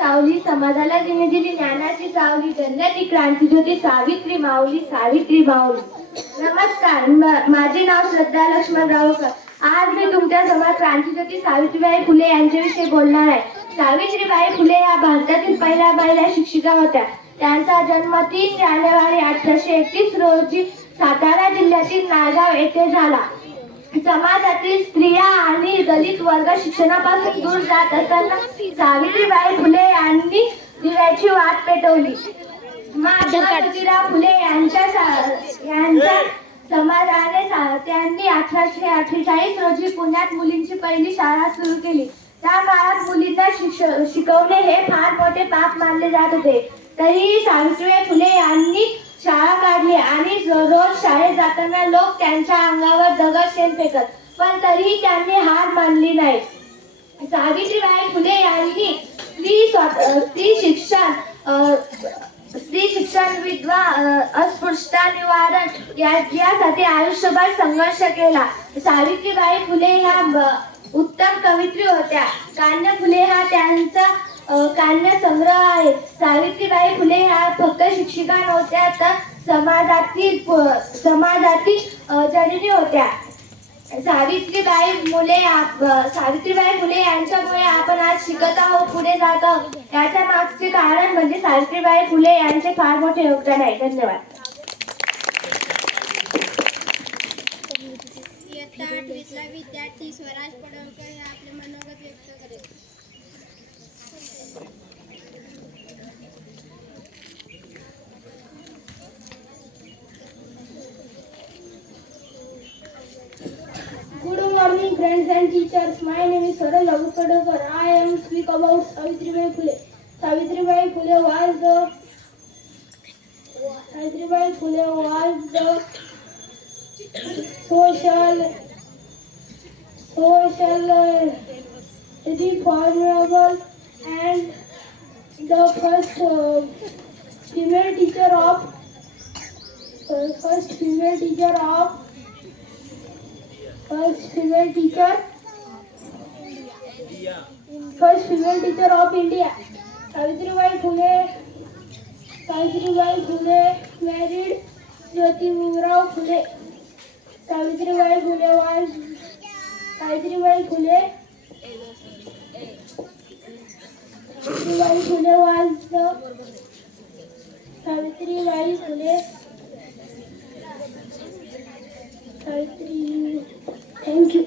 सावली, समाजाला जिने दिली ज्ञानाची सावली, जन्नती क्रांतीज्योती सावित्री माऊली, सावित्री माऊली. नमस्कार, माझे नाव श्रद्धा लक्ष्मण राऊळकर. आज मी तुमच्या समोर क्रांतीज्योती सावित्रीबाई फुले यांच्याविषयी बोलणार आहे. सावित्रीबाई फुले या भारतातील पहिल्या महिला शिक्षिका होत्या. त्यांचा जन्म 3 जानेवारी 1831 रोजी सातारा जिल्ह्यातील नायगाव येथे झाला. समाजातील स्त्रिया आणि दलित वर्ग शिक्षणापासून दूर जात असताना सावित्रीबाई फुले यांनी दिव्याची वाट पेटवली. महात्मा ज्योतिराव फुले यांच्या समाजाने त्यांनी 1848 रोजी पुण्यात मुलींची पहिली शाळा सुरू केली. त्या काळात मुलींना शिकवणे हे फार मोठे पाप मानले जात होते. तरीही सावित्रीबाई फुले यांनी शाळा काढली आणि रोज शाळेत जाताना लोक त्यांच्या अंगावर दगड फेकत, पण तरीही त्यांनी हार मानली नाही. सावित्रीबाई फुले यांनी स्त्री शिक्षण विधवा अस्पृश्यता निवारण यासाठी आयुष्यभर संघर्ष केला. सावित्रीबाई फुले ह्या उत्तम कवयित्री होत्या. कान्य फुले हा त्यांचा कान्य संग्रह आहे. सावित्रीबाई फुले ह्या फक्त शिक्षिका नव्हत्या, तर समाजातील जननी होत्या. सावित्रीबाई फुले यांच्यामुळे आपण आज शिकत आहोत, पुढे जात आहोत. याच्या मागचे कारण म्हणजे सावित्रीबाई फुले यांचे फार मोठे योगदान आहे. धन्यवाद. इयत्ता 8वीतला विद्यार्थी स्वराज पडळकर हे आपले मनोगत व्यक्त करेल. Good morning, friends and teachers. My name is Swaraj Padalkar. I am speak about Savitribai Phule. Savitribai Phule was the social reformable and the first female teacher of India. Savitribai Phule married Jyotirao Phule. Savitribai Phule was Thank you.